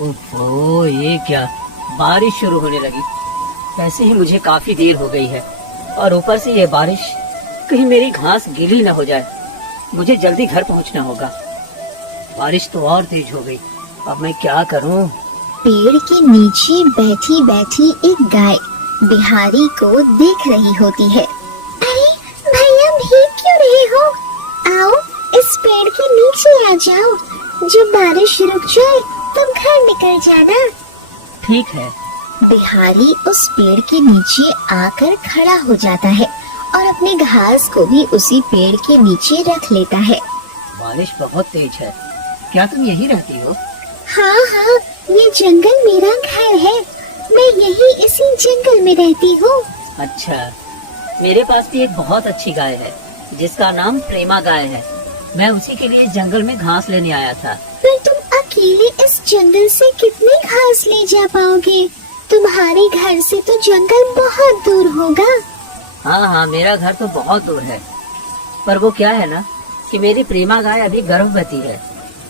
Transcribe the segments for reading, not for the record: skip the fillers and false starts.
ओहो, ये क्या, बारिश शुरू होने लगी। वैसे ही मुझे काफी देर हो गई है और ऊपर से ये बारिश, कहीं मेरी घास गीली न हो जाए। मुझे जल्दी घर पहुंचना होगा। बारिश तो और तेज हो गई, अब मैं क्या करूं? पेड़ के नीचे बैठी बैठी एक गाय बिहारी को देख रही होती है। अरे भैया, भीग क्यों रहे हो? आओ, इस पेड़ के नीचे आ जाओ। जब बारिश रुक जाए तब घर निकल जाना। ठीक है। बिहारी उस पेड़ के नीचे आकर खड़ा हो जाता है और अपने घास को भी उसी पेड़ के नीचे रख लेता है। बारिश बहुत तेज है, क्या तुम यहीं रहती हो? हाँ हाँ, ये जंगल मेरा घर है। मैं यही इसी जंगल में रहती हूँ। अच्छा, मेरे पास भी एक बहुत अच्छी गाय है जिसका नाम प्रेमा गाय है। मैं उसी के लिए जंगल में घास लेने आया था। पर तुम अकेले इस जंगल से कितनी घास ले जा पाओगे? तुम्हारे घर से तो जंगल बहुत दूर होगा। हाँ हाँ, मेरा घर तो बहुत दूर है, पर वो क्या है ना कि मेरी प्रेमा गाय अभी गर्भवती है,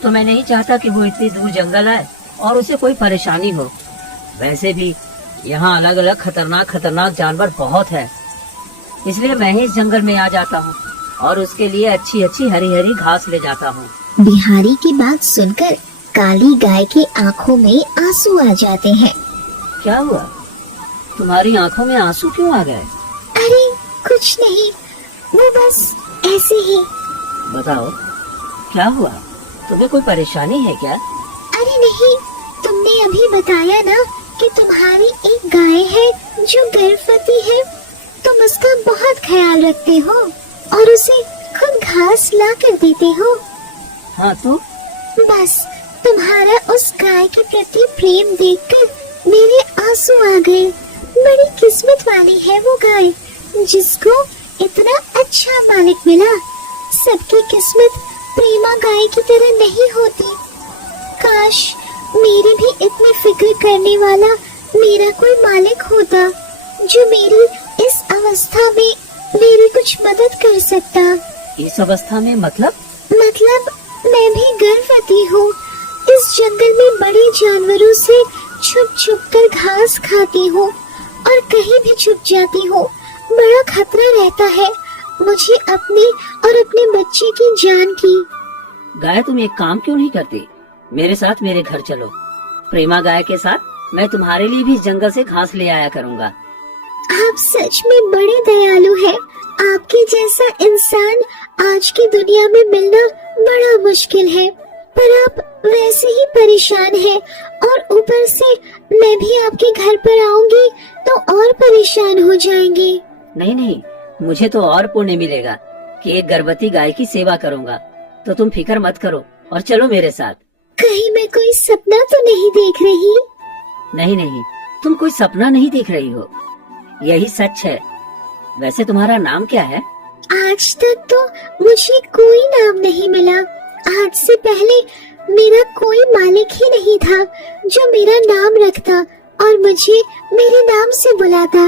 तो मैं नहीं चाहता कि वो इतनी दूर जंगल आए और उसे कोई परेशानी हो। वैसे भी यहाँ अलग अलग खतरनाक जानवर बहुत है, इसलिए मैं ही इस जंगल में आ जाता हूँ और उसके लिए अच्छी अच्छी हरी हरी घास ले जाता हूँ। बिहारी की बात सुनकर काली गाय की आंखों में आंसू आ जाते हैं। क्या हुआ, तुम्हारी आंखों में आंसू क्यों आ गए? अरे कुछ नहीं, वो बस ऐसे ही। बताओ, क्या हुआ? तुम्हें कोई परेशानी है क्या? अरे नहीं, तुमने अभी बताया ना कि तुम्हारी एक गाय है जो गर्भवती है। तुम उसका बहुत ख्याल रखते हो और उसे खुद घास ला कर देते हो। हाँ तो? बस तुम्हारा उस गाय के प्रति प्रेम देखकर मेरे आंसू आ गए। बड़ी किस्मत वाली है वो गाय जिसको इतना अच्छा मालिक मिला। सबकी किस्मत प्रेमा गाय की तरह नहीं होती। काश मेरी भी इतनी फिक्र करने वाला मेरा कोई मालिक होता जो मेरी इस अवस्था में मेरी कुछ मदद कर सकता। इस अवस्था में मतलब? मैं भी गर्भवती हूँ। इस जंगल में बड़े जानवरों से छुप छुप कर घास खाती हूँ और कहीं भी छुप जाती हूँ। बड़ा खतरा रहता है मुझे अपने और अपने बच्चे की जान की। गाय, तुम एक काम क्यों नहीं करती? मेरे साथ मेरे घर चलो। प्रेमा गाय के साथ मैं तुम्हारे लिए भी इस जंगल से घास ले आया करूँगा। आप सच में बड़े दयालु हैं। आपके जैसा इंसान आज की दुनिया में मिलना बड़ा मुश्किल है, पर आप वैसे ही परेशान हैं और ऊपर से मैं भी आपके घर पर आऊंगी तो और परेशान हो जाएंगे। नहीं नहीं, मुझे तो और पुण्य मिलेगा कि एक गर्भवती गाय की सेवा करूँगा, तो तुम फिक्र मत करो और चलो मेरे साथ। कहीं मैं कोई सपना तो नहीं देख रही? नहीं नहीं, तुम कोई सपना नहीं देख रही हो, यही सच है। वैसे तुम्हारा नाम क्या है? आज तक तो मुझे कोई नाम नहीं मिला। आज से पहले मेरा कोई मालिक ही नहीं था जो मेरा नाम रखता और मुझे मेरे नाम से बुलाता।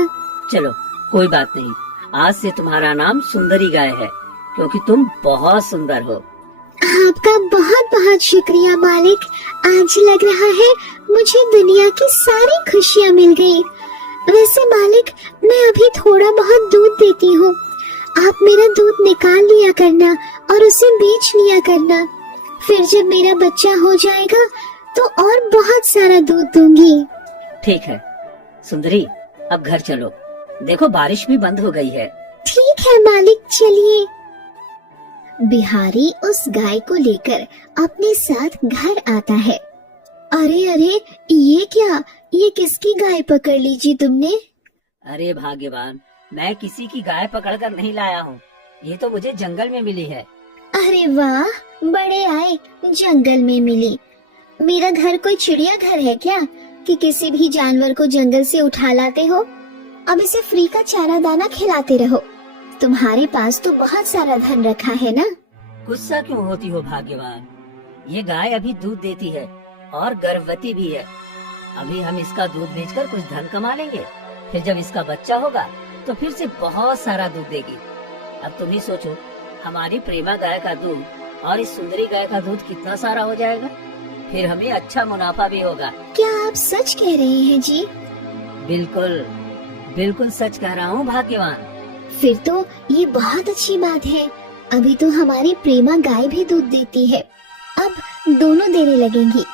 चलो कोई बात नहीं, आज से तुम्हारा नाम सुंदरी गाय है, क्योंकि तुम बहुत सुंदर हो। आपका बहुत बहुत शुक्रिया मालिक। आज लग रहा है मुझे दुनिया की सारी खुशियाँ मिल गई। वैसे मालिक, मैं अभी थोड़ा बहुत दूध देती हूँ। आप मेरा दूध निकाल लिया करना और उसे बेच लिया करना। फिर जब मेरा बच्चा हो जाएगा तो और बहुत सारा दूध दूंगी। ठीक है सुंदरी, अब घर चलो। देखो बारिश भी बंद हो गई है। ठीक है मालिक, चलिए। बिहारी उस गाय को लेकर अपने साथ घर आता है। अरे अरे, ये क्या, ये किसकी गाय पकड़ लीजिए तुमने? अरे भाग्यवान, मैं किसी की गाय पकड़कर नहीं लाया हूँ, ये तो मुझे जंगल में मिली है। अरे वाह, बड़े आए, जंगल में मिली। मेरा घर कोई चिड़िया घर है क्या कि किसी भी जानवर को जंगल से उठा लाते हो? अब इसे फ्री का चारा दाना खिलाते रहो। तुम्हारे पास तो बहुत सारा धन रखा है ना। गुस्सा क्यों होती हो भाग्यवान? ये गाय अभी दूध देती है और गर्भवती भी है। अभी हम इसका दूध बेचकर कुछ धन कमा लेंगे, फिर जब इसका बच्चा होगा तो फिर से बहुत सारा दूध देगी। अब तुम ही सोचो, हमारी प्रेमा गाय का दूध और इस सुंदरी गाय का दूध कितना सारा हो जाएगा। फिर हमें अच्छा मुनाफा भी होगा। क्या आप सच कह रहे हैं जी? बिल्कुल बिल्कुल सच कह रहा हूँ भाग्यवान। फिर तो ये बहुत अच्छी बात है। अभी तो हमारी प्रेमा गाय भी दूध देती है, अब दोनों देने लगेंगी।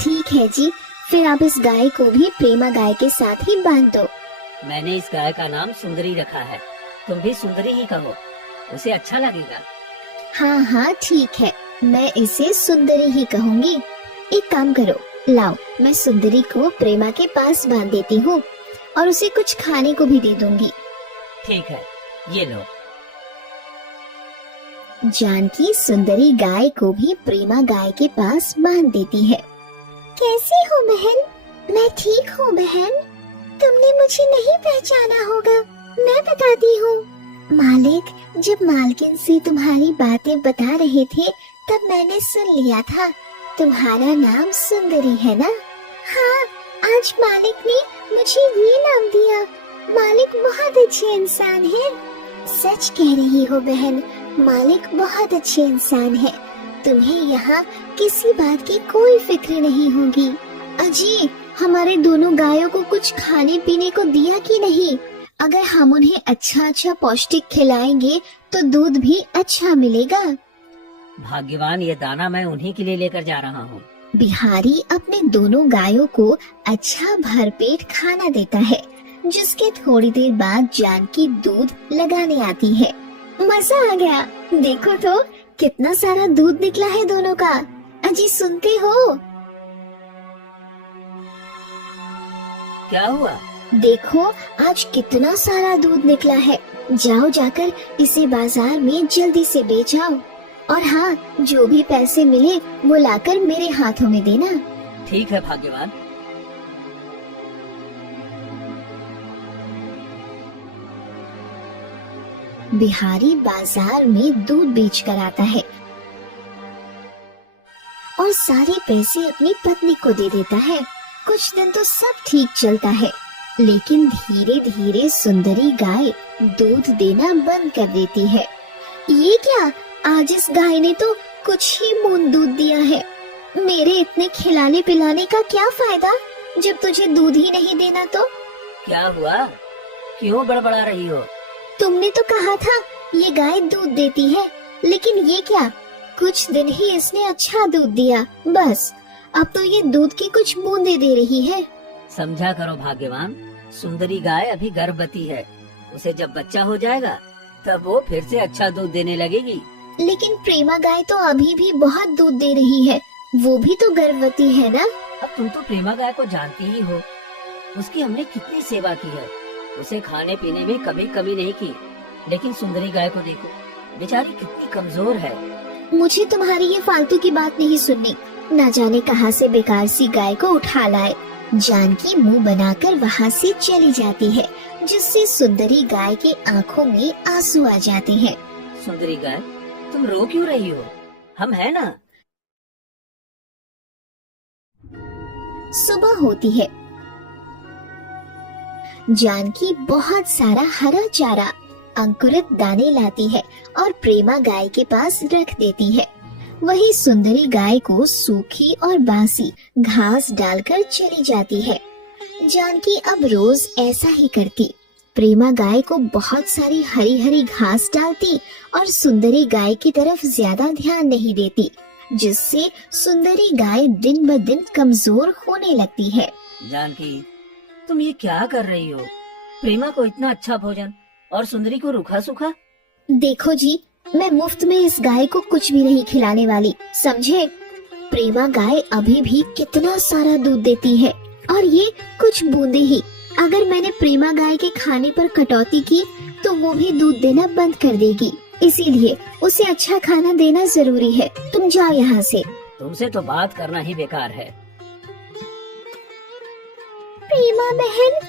ठीक है जी, फिर आप इस गाय को भी प्रेमा गाय के साथ ही बांध दो। मैंने इस गाय का नाम सुंदरी रखा है, तुम भी सुंदरी ही कहो, उसे अच्छा लगेगा। हाँ हाँ ठीक है, मैं इसे सुंदरी ही कहूँगी। एक काम करो, लाओ मैं सुंदरी को प्रेमा के पास बांध देती हूँ और उसे कुछ खाने को भी दे दूंगी। ठीक है, ये लो। जानकी सुंदरी गाय को भी प्रेमा गाय के पास बांध देती है। कैसी हो बहन? मैं ठीक हूँ बहन, तुमने मुझे नहीं पहचाना होगा, मैं बताती हूँ। मालिक, जब मालकिन से तुम्हारी बातें बता रहे थे तब मैंने सुन लिया था, तुम्हारा नाम सुंदरी है ना? हाँ, आज मालिक ने मुझे ये नाम दिया। मालिक बहुत अच्छे इंसान है। सच कह रही हो बहन, मालिक बहुत अच्छे इंसान है। तुम्हें यहाँ किसी बात की कोई फिक्र नहीं होगी। अजी, हमारे दोनों गायों को कुछ खाने पीने को दिया कि नहीं? अगर हम उन्हें अच्छा अच्छा पौष्टिक खिलाएंगे तो दूध भी अच्छा मिलेगा। भाग्यवान, ये दाना मैं उन्हीं के लिए लेकर जा रहा हूँ। बिहारी अपने दोनों गायों को अच्छा भरपेट खाना देता है, जिसके थोड़ी देर बाद जानकी दूध लगाने आती है। मजा आ गया, देखो तो कितना सारा दूध निकला है दोनों का। अजी सुनते हो? क्या हुआ? देखो आज कितना सारा दूध निकला है। जाओ जाकर इसे बाजार में जल्दी से बेच आओ, और हाँ, जो भी पैसे मिले वो लाकर मेरे हाथों में देना। ठीक है भाग्यवान। बिहारी बाजार में दूध बेच कर आता है और सारे पैसे अपनी पत्नी को दे देता है। कुछ दिन तो सब ठीक चलता है, लेकिन धीरे धीरे सुंदरी गाय दूध देना बंद कर देती है। ये क्या, आज इस गाय ने तो कुछ ही बूंद दूध दिया है। मेरे इतने खिलाने पिलाने का क्या फायदा जब तुझे दूध ही नहीं देना तो? क्या हुआ, क्यों बड़बड़ा रही हो? तुमने तो कहा था ये गाय दूध देती है, लेकिन ये क्या, कुछ दिन ही इसने अच्छा दूध दिया, बस अब तो ये दूध की कुछ बूंदे दे रही है। समझा करो भाग्यवान, सुंदरी गाय अभी गर्भवती है, उसे जब बच्चा हो जाएगा तब वो फिर से अच्छा दूध देने लगेगी। लेकिन प्रेमा गाय तो अभी भी बहुत दूध दे रही है, वो भी तो गर्भवती है ना? अब तुम तो प्रेमा गाय को जानती ही हो, उसकी हमने कितनी सेवा की है, उसे खाने पीने में कभी कमी नहीं की। लेकिन सुंदरी गाय को देखो, बेचारी कितनी कमजोर है। मुझे तुम्हारी ये फालतू की बात नहीं सुननी, न जाने कहां से बेकार सी गाय को उठा लाए। जानकी मुंह बनाकर वहां से चली जाती है, जिससे सुंदरी गाय के आंखों में आंसू आ जाते हैं। सुंदरी गाय, तुम रो क्यों रही हो? हम है ना। सुबह होती है। जानकी बहुत सारा हरा चारा, अंकुरित दाने लाती है और प्रेमा गाय के पास रख देती है। वही सुंदरी गाय को सूखी और बासी घास डालकर चली जाती है। जानकी अब रोज ऐसा ही करती, प्रेमा गाय को बहुत सारी हरी हरी घास डालती और सुंदरी गाय की तरफ ज्यादा ध्यान नहीं देती, जिससे सुंदरी गाय दिन ब दिन कमजोर होने लगती है। जानकी, तुम ये क्या कर रही हो? प्रेमा को इतना अच्छा भोजन और सुंदरी को रूखा सूखा। देखो जी, मैं मुफ्त में इस गाय को कुछ भी नहीं खिलाने वाली, समझे? प्रेमा गाय अभी भी कितना सारा दूध देती है और ये कुछ बूंदे ही। अगर मैंने प्रेमा गाय के खाने पर कटौती की तो वो भी दूध देना बंद कर देगी, इसीलिए उसे अच्छा खाना देना जरूरी है। तुम जाओ यहाँ से। तुमसे तो बात करना ही बेकार है। प्रेमा बहन,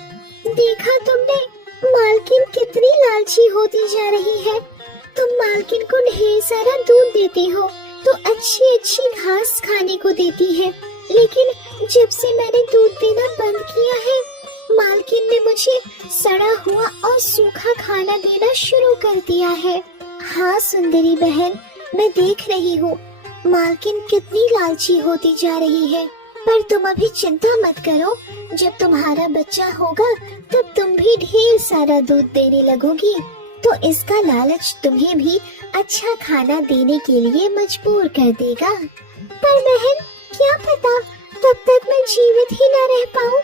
देखा तुमने, मालकिन कितनी लालची होती जा रही है। तुम मालकिन को ढेर सारा दूध देती हो तो अच्छी अच्छी घास खाने को देती है, लेकिन जब से मैंने दूध देना बंद किया है, मालकिन ने मुझे सड़ा हुआ और सूखा खाना देना शुरू कर दिया है। हाँ सुंदरी बहन, मैं देख रही हूँ, मालकिन कितनी लालची होती जा रही है। पर तुम अभी चिंता मत करो, जब तुम्हारा बच्चा होगा तब तुम भी ढेर सारा दूध देने लगोगी, तो इसका लालच तुम्हें भी अच्छा खाना देने के लिए मजबूर कर देगा। पर बहन, क्या पता तब तक मैं जीवित ही न रह पाऊं।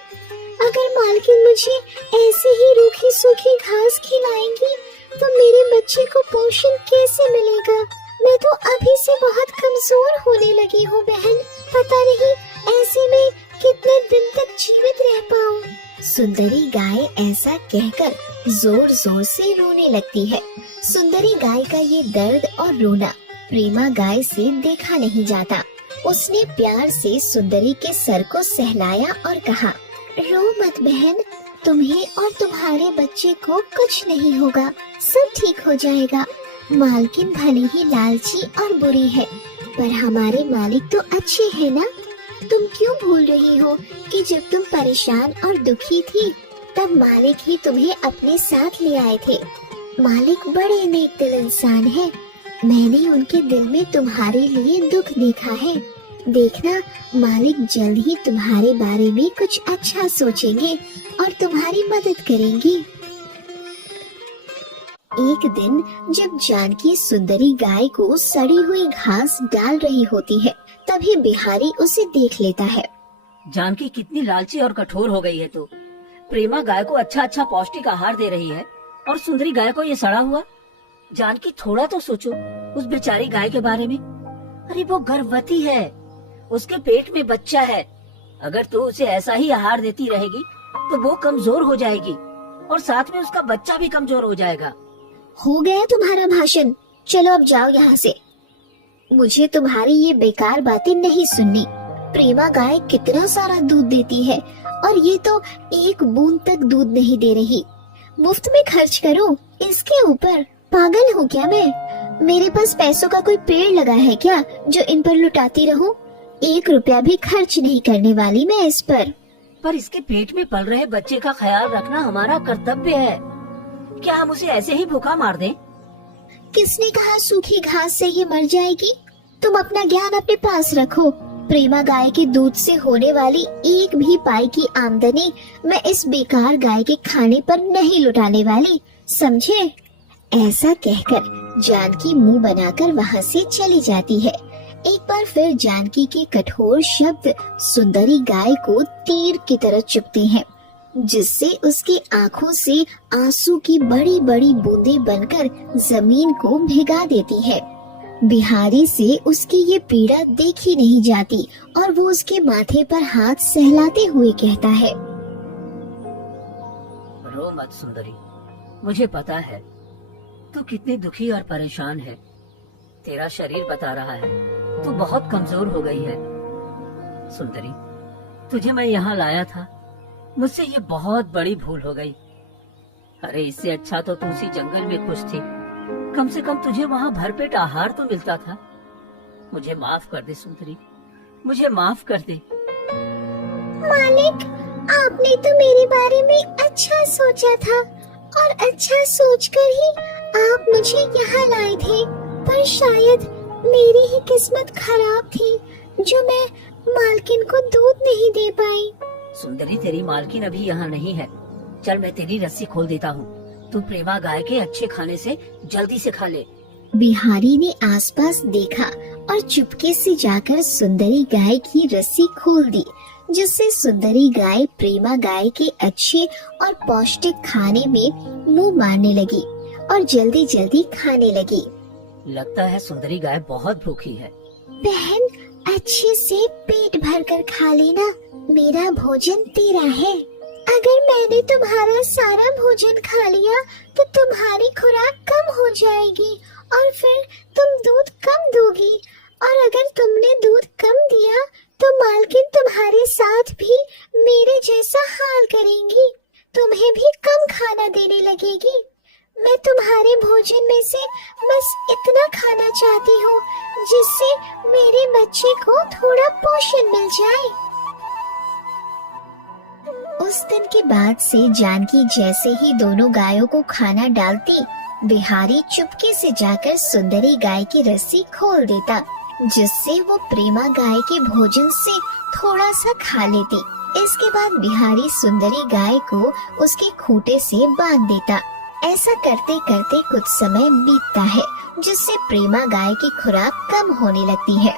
अगर मालकिन मुझे ऐसे ही रूखी सूखी घास खिलाएंगी तो मेरे बच्चे को पोषण कैसे मिलेगा? मैं तो अभी से बहुत कमजोर होने लगी हूँ बहन, पता नहीं ऐसे में कितने दिन तक जीवित रह पाऊँ। सुंदरी गाय ऐसा कहकर जोर जोर से रोने लगती है। सुंदरी गाय का ये दर्द और रोना प्रेमा गाय से देखा नहीं जाता। उसने प्यार से सुंदरी के सर को सहलाया और कहा, रो मत बहन, तुम्हें और तुम्हारे बच्चे को कुछ नहीं होगा, सब ठीक हो जाएगा। मालकिन भले ही लालची और बुरी है, पर हमारे मालिक तो अच्छे हैं ना। तुम क्यों भूल रही हो कि जब तुम परेशान और दुखी थी तब मालिक ही तुम्हें अपने साथ ले आए थे। मालिक बड़े नेक दिल इंसान है। मैंने उनके दिल में तुम्हारे लिए दुख देखा है। देखना, मालिक जल्द ही तुम्हारे बारे में कुछ अच्छा सोचेंगे और तुम्हारी मदद करेंगे। एक दिन जब जानकी सुंदरी गाय को सड़ी हुई घास डाल रही होती है, तभी बिहारी उसे देख लेता है। जानकी कितनी लालची और कठोर हो गई है तू। प्रेमा गाय को अच्छा अच्छा पौष्टिक आहार दे रही है और सुंदरी गाय को ये सड़ा हुआ। जानकी, थोड़ा तो सोचो उस बेचारी गाय के बारे में। अरे वो गर्भवती है, उसके पेट में बच्चा है। अगर तू उसे ऐसा ही आहार देती रहेगी तो वो कमजोर हो जाएगी और साथ में उसका बच्चा भी कमजोर हो जाएगा। हो गया तुम्हारा भाषण, चलो अब जाओ यहाँ से। मुझे तुम्हारी ये बेकार बातें नहीं सुननी। प्रेमा गाय कितना सारा दूध देती है और ये तो एक बूंद तक दूध नहीं दे रही। मुफ्त में खर्च करो इसके ऊपर। पागल हूँ क्या मैं? मेरे पास पैसों का कोई पेड़ लगा है क्या जो इन पर लुटाती रहूं? 1 रुपया भी खर्च नहीं करने वाली मैं इस पर इसके पेट में पल रहे बच्चे का ख्याल रखना हमारा कर्तव्य है। क्या हम उसे ऐसे ही भूखा मार दें? किसने कहा सूखी घास से ये मर जाएगी? तुम अपना ज्ञान अपने पास रखो। प्रेमा गाय के दूध से होने वाली एक भी पाई की आमदनी मैं इस बेकार गाय के खाने पर नहीं लुटाने वाली, समझे? ऐसा कहकर जानकी मुंह बनाकर वहाँ से चली जाती है। एक बार फिर जानकी के कठोर शब्द सुंदरी गाय को तीर की तरह चुभते हैं, जिससे उसकी आंखों से आंसू की बड़ी बड़ी बूंदें बनकर जमीन को भिगा देती है। बिहारी से उसकी ये पीड़ा देखी नहीं जाती और वो उसके माथे पर हाथ सहलाते हुए कहता है, रो मत सुंदरी, मुझे पता है तू कितनी दुखी और परेशान है। तेरा शरीर बता रहा है तू बहुत कमजोर हो गई है। सुंदरी, तुझे मैं यहाँ लाया था, मुझसे ये बहुत बड़ी भूल हो गई। अरे इससे अच्छा तो तू उसी जंगल में खुश थी, कम से कम तुझे वहाँ भरपेट आहार तो मिलता था। मुझे माफ कर दे सुंदरी, मुझे माफ कर दे। मालिक, आपने तो मेरे बारे में अच्छा सोचा था और अच्छा सोचकर ही आप मुझे यहाँ लाए थे, पर शायद मेरी ही किस्मत खराब थी जो मैं मालकिन को दूध नहीं दे पाई। सुंदरी, तेरी मालकिन अभी यहाँ नहीं है। चल मैं तेरी रस्सी खोल देता हूँ, तू प्रेमा गाय के अच्छे खाने से जल्दी से खा ले। बिहारी ने आसपास देखा और चुपके से जाकर सुंदरी गाय की रस्सी खोल दी, जिससे सुंदरी गाय प्रेमा गाय के अच्छे और पौष्टिक खाने में मुंह मारने लगी और जल्दी जल्दी खाने लगी। लगता है सुंदरी गाय बहुत भूखी है। बहन, अच्छे से पेट भरकर खा लेना, मेरा भोजन तेरा है। अगर मैंने तुम्हारा सारा भोजन खा लिया तो तुम्हारी खुराक कम हो जाएगी और फिर तुम दूध कम दोगी, और अगर तुमने दूध कम दिया तो मालकिन तुम्हारे साथ भी मेरे जैसा हाल करेंगी, तुम्हें भी कम खाना देने लगेगी। मैं तुम्हारे भोजन में से बस इतना खाना चाहती हूँ जिससे मेरे बच्चे को थोड़ा पोषण मिल जाए। उस दिन के बाद से जानकी जैसे ही दोनों गायों को खाना डालती, बिहारी चुपके से जाकर सुंदरी गाय की रस्सी खोल देता, जिससे वो प्रेमा गाय के भोजन से थोड़ा सा खा लेती। इसके बाद बिहारी सुंदरी गाय को उसके खूंटे से बांध देता। ऐसा करते करते कुछ समय बीतता है, जिससे प्रेमा गाय की खुराक कम होने लगती है,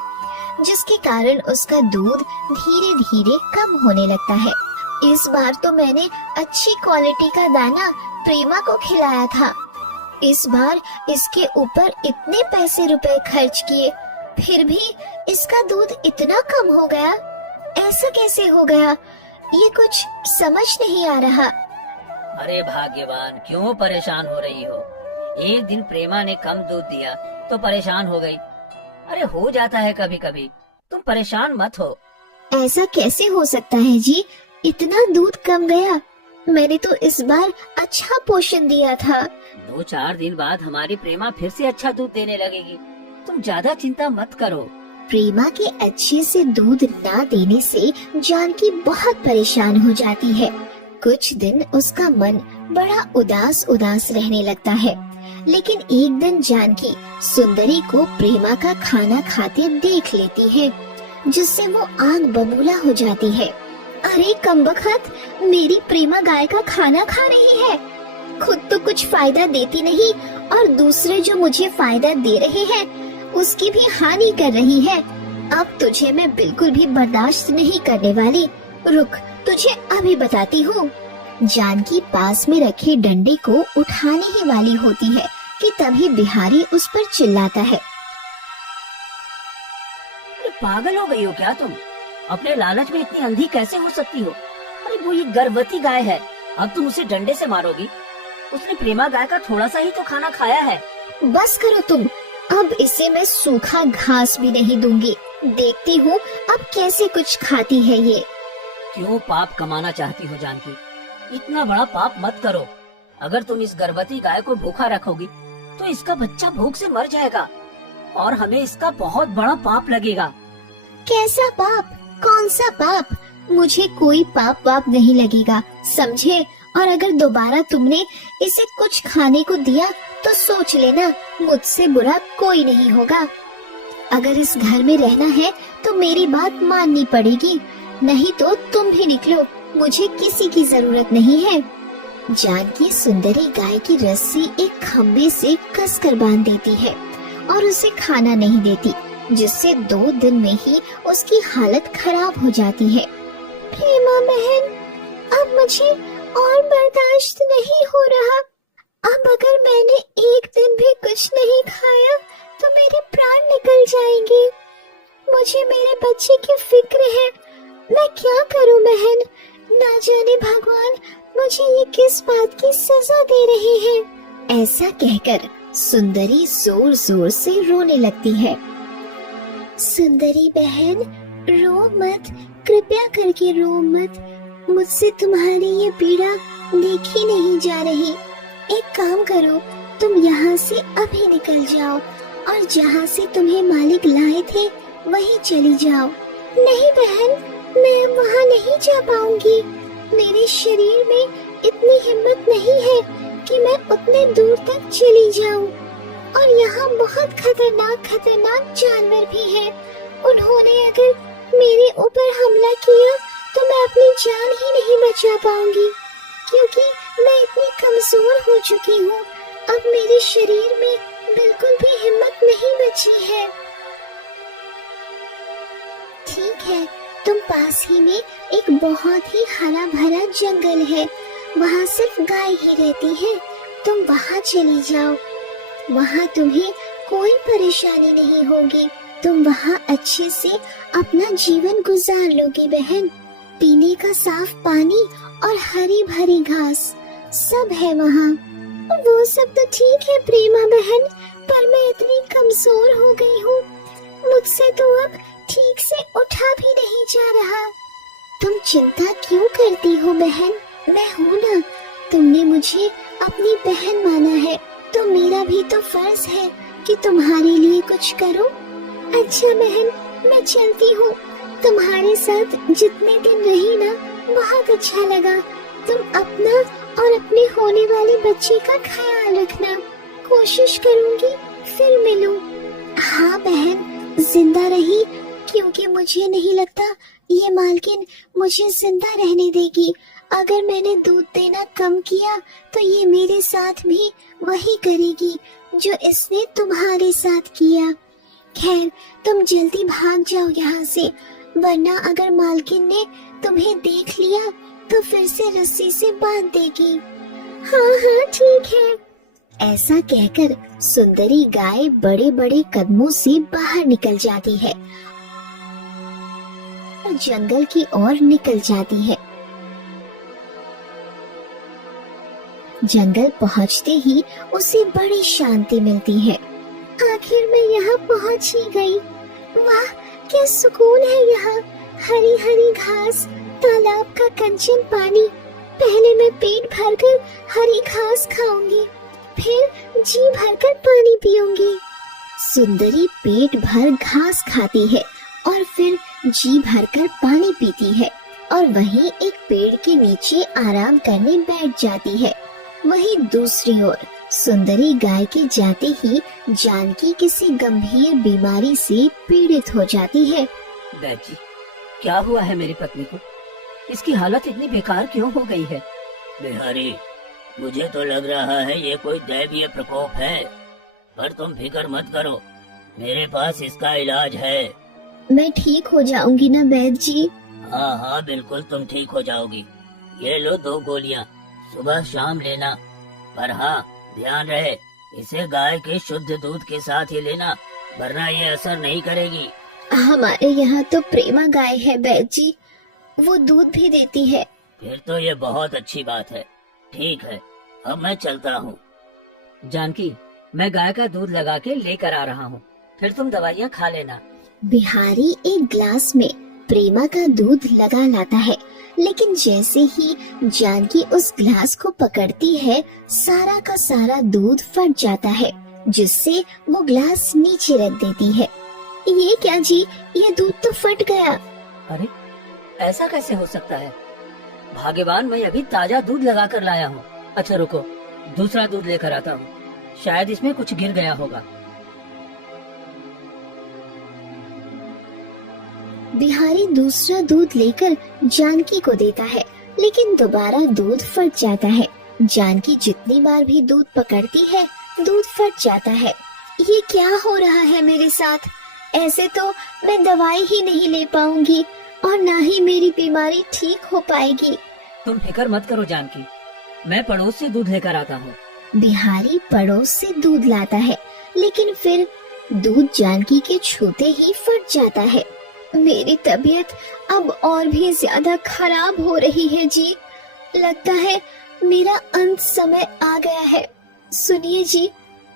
जिसके कारण उसका दूध धीरे धीरे कम होने लगता है। इस बार तो मैंने अच्छी क्वालिटी का दाना प्रेमा को खिलाया था। इस बार इसके ऊपर इतने पैसे रुपए खर्च किए, फिर भी इसका दूध इतना कम हो गया। ऐसा कैसे हो गया, ये कुछ समझ नहीं आ रहा। अरे भाग्यवान, क्यों परेशान हो रही हो? एक दिन प्रेमा ने कम दूध दिया तो परेशान हो गई। अरे हो जाता है कभी कभी, तुम परेशान मत हो। ऐसा कैसे हो सकता है जी, इतना दूध कम गया? मैंने तो इस बार अच्छा पोषण दिया था। 2-4 दिन बाद हमारी प्रेमा फिर से अच्छा दूध देने लगेगी, तुम ज्यादा चिंता मत करो। प्रेमा के अच्छे से दूध ना देने से जानकी बहुत परेशान हो जाती है। कुछ दिन उसका मन बड़ा उदास उदास रहने लगता है। लेकिन एक दिन जानकी सुंदरी को प्रेमा का खाना खाते देख लेती है, जिससे वो आग बबूला हो जाती है। अरे कमबख्त, मेरी प्रेमा गाय का खाना खा रही है। खुद तो कुछ फायदा देती नहीं और दूसरे जो मुझे फायदा दे रहे हैं उसकी भी हानि कर रही है। अब तुझे मैं बिल्कुल भी बर्दाश्त नहीं करने वाली। रुक, तुझे अभी बताती हूँ। जानकी पास में रखे डंडे को उठाने ही वाली होती है कि तभी बिहारी उस पर चिल्लाता है। पागल हो गई हो क्या तुम? अपने लालच में इतनी अंधी कैसे हो सकती हो? अरे वो ये गर्भवती गाय है, अब तुम उसे डंडे से मारोगी? उसने प्रेमा गाय का थोड़ा सा ही तो खाना खाया है। बस करो तुम, अब इसे मैं सूखा घास भी नहीं दूंगी। देखती हूँ अब कैसे कुछ खाती है ये। क्यों पाप कमाना चाहती हो जानकी? इतना बड़ा पाप मत करो। अगर तुम इस गर्भवती गाय को भूखा रखोगी तो इसका बच्चा भूख से मर जाएगा और हमें इसका बहुत बड़ा पाप लगेगा। कैसा पाप? कौन सा पाप? मुझे कोई पाप वाप नहीं लगेगा, समझे? और अगर दोबारा तुमने इसे कुछ खाने को दिया तो सोच लेना, मुझसे बुरा कोई नहीं होगा। अगर इस घर में रहना है तो मेरी बात माननी पड़ेगी, नहीं तो तुम भी निकलो, मुझे किसी की जरूरत नहीं है। जानकी सुंदरी गाय की रस्सी एक खम्भे से कसकर बांध देती है और उसे खाना नहीं देती, जिससे 2 दिन में ही उसकी हालत खराब हो जाती है। प्रेमा बहन, अब मुझे और बर्दाश्त नहीं हो रहा। अब अगर मैंने एक दिन भी कुछ नहीं खाया तो मेरे प्राण निकल जाएंगे। मुझे मेरे बच्चे की फिक्र है, मैं क्या करूं बहन? ना जाने भगवान मुझे ये किस बात की सजा दे रहे हैं। ऐसा कहकर सुंदरी जोर जोर से रोने लगती है। सुंदरी बहन, रो मत, कृपया करके रो मत। मुझसे तुम्हारी ये पीड़ा देखी नहीं जा रही। एक काम करो, तुम यहाँ से अभी निकल जाओ और जहाँ से तुम्हें मालिक लाए थे वहीं चली जाओ। नहीं बहन, मैं वहाँ नहीं जा पाऊंगी। मेरे शरीर में इतनी हिम्मत नहीं है कि मैं उतने दूर तक चली जाऊं। और यहाँ बहुत खतरनाक जानवर भी हैं। उन्होंने अगर मेरे ऊपर हमला किया तो मैं अपनी जान ही नहीं बचा पाऊंगी, क्योंकि मैं इतनी कमजोर हो चुकी हूँ। अब मेरे शरीर में बिल्कुल भी हिम्मत नहीं बची है। ठीक है, तुम पास ही में एक बहुत ही हरा भरा जंगल है, वहाँ सिर्फ गाय ही रहती है। तुम वहाँ चली जाओ, वहाँ तुम्हें कोई परेशानी नहीं होगी। तुम वहाँ अच्छे से अपना जीवन गुजार लोगी बहन। पीने का साफ पानी और हरी भरी घास सब है वहाँ। वो सब तो ठीक है प्रेमा बहन, पर मैं इतनी कमजोर हो गई हूँ, मुझसे तो अब ठीक से उठा भी नहीं जा रहा। तुम चिंता क्यों करती हो बहन? मैं हूँ ना, तुमने मुझे अपनी बहन माना है तो मेरा भी तो फर्ज है कि तुम्हारे लिए कुछ करूं। अच्छा बहन, मैं चलती हूँ। तुम्हारे साथ जितने दिन रही ना, बहुत अच्छा लगा। तुम अपना और अपने होने वाले बच्चे का ख्याल रखना। कोशिश करूंगी फिर मिलूं। हाँ बहन, जिंदा रही, क्योंकि मुझे नहीं लगता ये मालकिन मुझे जिंदा रहने देगी। अगर मैंने दूध देना कम किया तो ये मेरे साथ भी वही करेगी जो इसने तुम्हारे साथ किया। खैर, तुम जल्दी भाग जाओ यहाँ से, वरना अगर मालकिन ने तुम्हें देख लिया तो फिर से रस्सी से बांध देगी। हाँ हाँ ठीक है। ऐसा कहकर सुंदरी गाय बड़े बड़े कदमों से बाहर निकल जाती है और जंगल की ओर निकल जाती है। जंगल पहुंचते ही उसे बड़ी शांति मिलती है। आखिर मैं यहाँ पहुंच ही गई। वाह, क्या सुकून है यहाँ। हरी हरी घास, तालाब का कंचन पानी। पहले मैं पेट भरकर हरी घास खाऊंगी, फिर जी भरकर पानी पीऊंगी। सुंदरी पेट भर घास खाती है और फिर जी भरकर पानी पीती है और वहीं एक पेड़ के नीचे आराम करने बैठ जाती है। वहीं दूसरी ओर सुंदरी गाय के जाते ही जानकी किसी गंभीर बीमारी से पीड़ित हो जाती है। बैद जी, क्या हुआ है मेरी पत्नी को? इसकी हालत इतनी बेकार क्यों हो गई है? बिहारी, मुझे तो लग रहा है ये कोई दैवीय प्रकोप है, पर तुम फिक्र मत करो, मेरे पास इसका इलाज है। मैं ठीक हो जाऊंगी ना वैद्य जी? हाँ हाँ बिल्कुल तुम ठीक हो जाओगी। ये लो 2 गोलियां, सुबह शाम लेना, पर हाँ ध्यान रहे इसे गाय के शुद्ध दूध के साथ ही लेना, वरना ये असर नहीं करेगी। हमारे यहाँ तो प्रेमा गाय है वैद्य जी, वो दूध भी देती है। फिर तो ये बहुत अच्छी बात है। ठीक है, अब मैं चलता हूँ। जानकी, मैं गाय का दूध लगा के लेकर आ रहा हूँ, फिर तुम दवाइयाँ खा लेना। बिहारी एक ग्लास में प्रेमा का दूध लगा लाता है, लेकिन जैसे ही जानकी उस ग्लास को पकड़ती है, सारा का सारा दूध फट जाता है, जिससे वो ग्लास नीचे रख देती है। ये क्या जी, ये दूध तो फट गया। अरे, ऐसा कैसे हो सकता है? भाग्यवान, मैं अभी ताजा दूध लगा कर लाया हूँ। अच्छा रुको, दूसरा दूध लेकर आता हूँ, शायद इसमें कुछ गिर गया होगा। बिहारी दूसरा दूध लेकर जानकी को देता है, लेकिन दोबारा दूध फट जाता है। जानकी जितनी बार भी दूध पकड़ती है, दूध फट जाता है। ये क्या हो रहा है मेरे साथ? ऐसे तो मैं दवाई ही नहीं ले पाऊंगी और ना ही मेरी बीमारी ठीक हो पाएगी। तुम फिक्र मत करो जानकी, मैं पड़ोस से दूध लेकर आता हूँ। बिहारी पड़ोस से दूध लाता है, लेकिन फिर दूध जानकी के छूते ही फट जाता है। मेरी तबीयत अब और भी ज्यादा खराब हो रही है जी। लगता है मेरा अंत समय आ गया है। सुनिए जी,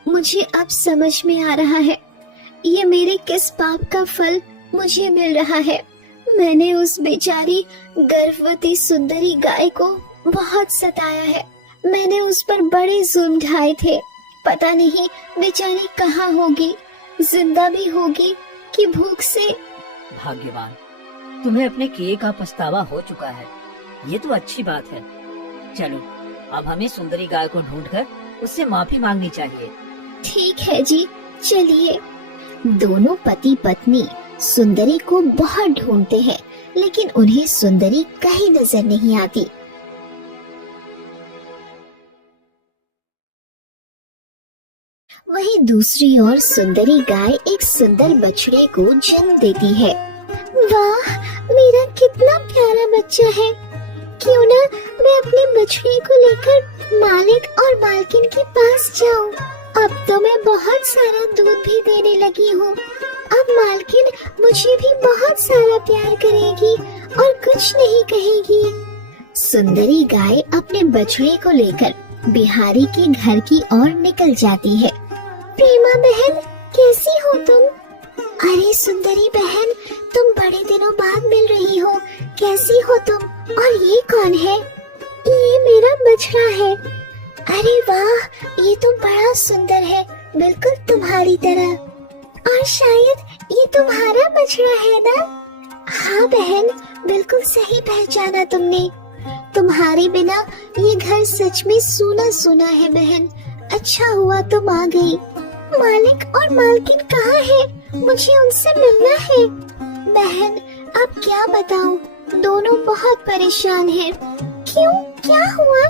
मुझे अब समझ में आ रहा है, ये मेरे किस पाप का फल मुझे मिल रहा है। मैंने उस बेचारी गर्भवती सुंदरी गाय को बहुत सताया है। मैंने उस पर बड़े जुल्म ढाए थे। पता नहीं बेचारी कहाँ होगी, जिंदा भी होगी कि भूख से। भाग्यवान, तुम्हें अपने किए का पछतावा हो चुका है, ये तो अच्छी बात है। चलो, अब हमें सुंदरी गाय को ढूंढकर उससे माफी मांगनी चाहिए। ठीक है जी, चलिए। दोनों पति पत्नी सुंदरी को बहुत ढूंढते हैं, लेकिन उन्हें सुंदरी कहीं नजर नहीं आती। वहीं दूसरी ओर सुंदरी गाय एक सुंदर बछड़े को जन्म देती है। वाह, मेरा कितना प्यारा बच्चा है। क्यों ना मैं अपने बछड़े को लेकर मालिक और मालकिन के पास जाऊं। अब तो मैं बहुत सारा दूध भी देने लगी हूँ। अब मालकिन मुझे भी बहुत सारा प्यार करेगी और कुछ नहीं कहेगी। सुंदरी गाय अपने बछड़े को लेकर बिहारी के घर की ओर निकल जाती है। प्रेमा बहन, कैसी हो तुम? अरे सुंदरी बहन, तुम बड़े दिनों बाद मिल रही हो, कैसी हो तुम? और ये कौन है? ये मेरा बछड़ा है। अरे वाह, ये तो बड़ा सुंदर है, बिल्कुल तुम्हारी तरह। और शायद ये तुम्हारा बछड़ा है ना? हाँ बहन, बिल्कुल सही पहचाना तुमने। तुम्हारे बिना ये घर सच में सूना सूना है बहन। अच्छा हुआ तुम आ गई। मालिक और मालकिन कहाँ है? मुझे उनसे मिलना है। बहन, अब क्या बताऊं, दोनों बहुत परेशान हैं। क्यों, क्या हुआ?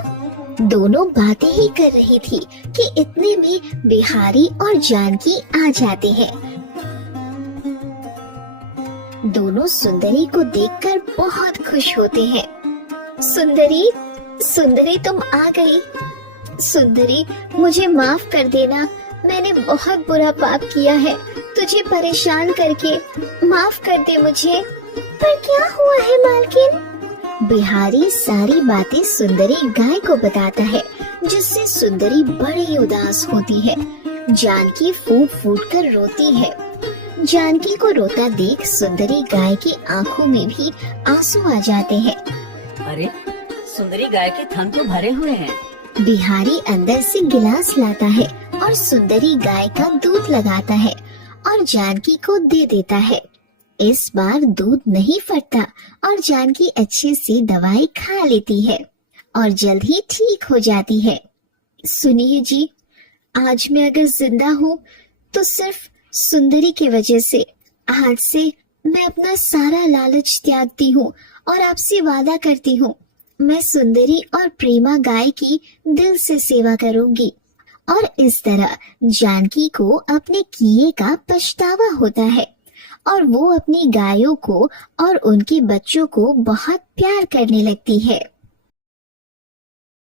दोनों बातें ही कर रही थी कि इतने में बिहारी और जानकी आ जाते हैं। दोनों सुंदरी को देखकर बहुत खुश होते हैं। सुंदरी, सुंदरी तुम आ गई। सुंदरी, मुझे माफ कर देना, मैंने बहुत बुरा पाप किया है तुझे परेशान करके, माफ कर दे मुझे। पर क्या हुआ है मालकिन? बिहारी सारी बातें सुंदरी गाय को बताता है, जिससे सुंदरी बड़ी उदास होती है। जानकी फूट फूट कर रोती है। जानकी को रोता देख सुंदरी गाय की आंखों में भी आंसू आ जाते हैं। अरे, सुंदरी गाय के थन तो भरे हुए हैं। बिहारी अंदर से गिलास लाता है और सुंदरी गाय का दूध लगाता है और जानकी को दे देता है। इस बार दूध नहीं फटता और जानकी अच्छे से दवाई खा लेती है और जल्द ही ठीक हो जाती है। सुनिए जी, आज मैं अगर जिंदा हूँ तो सिर्फ सुंदरी की वजह से। आज से मैं अपना सारा लालच त्यागती हूँ और आपसे वादा करती हूँ, मैं सुंदरी और प्रेमा गाय की दिल से सेवा करूंगी। और इस तरह जानकी को अपने किए का पछतावा होता है और वो अपनी गायों को और उनके बच्चों को बहुत प्यार करने लगती है।